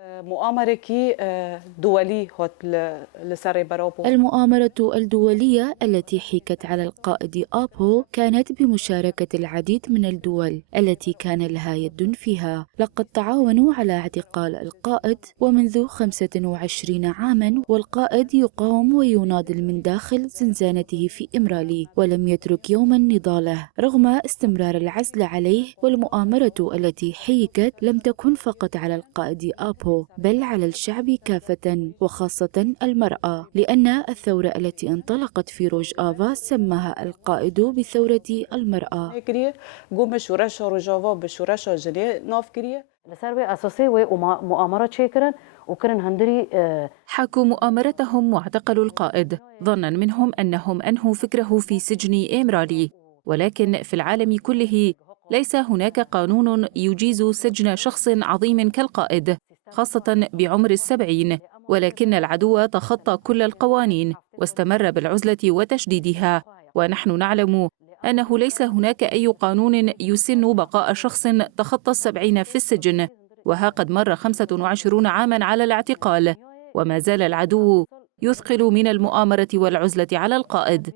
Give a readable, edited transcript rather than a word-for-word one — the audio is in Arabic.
مؤامرة كي دولي هوت لسري بروبو. المؤامرة الدولية التي حيكت على القائد آبو كانت بمشاركة العديد من الدول التي كان لها يد فيها. لقد تعاونوا على اعتقال القائد، ومنذ 25 عاما والقائد يقاوم ويناضل من داخل زنزانته في إمرالي، ولم يترك يوما نضاله رغم استمرار العزل عليه. والمؤامرة التي حيكت لم تكن فقط على القائد آبو بل على الشعب كافة، وخاصة المرأة، لأن الثورة التي انطلقت في روج آفا سماها القائد بثورة المرأة. حكوا مؤامرتهم واعتقلوا القائد ظنا منهم أنهم أنهوا فكره في سجن إمرالي، ولكن في العالم كله ليس هناك قانون يجيز سجن شخص عظيم كالقائد، خاصة بعمر 70. ولكن العدو تخطى كل القوانين واستمر بالعزلة وتشديدها، ونحن نعلم أنه ليس هناك أي قانون يسن بقاء شخص تخطى 70 في السجن. وها قد مر 25 عاما على الاعتقال، وما زال العدو يثقل من المؤامرة والعزلة على القائد.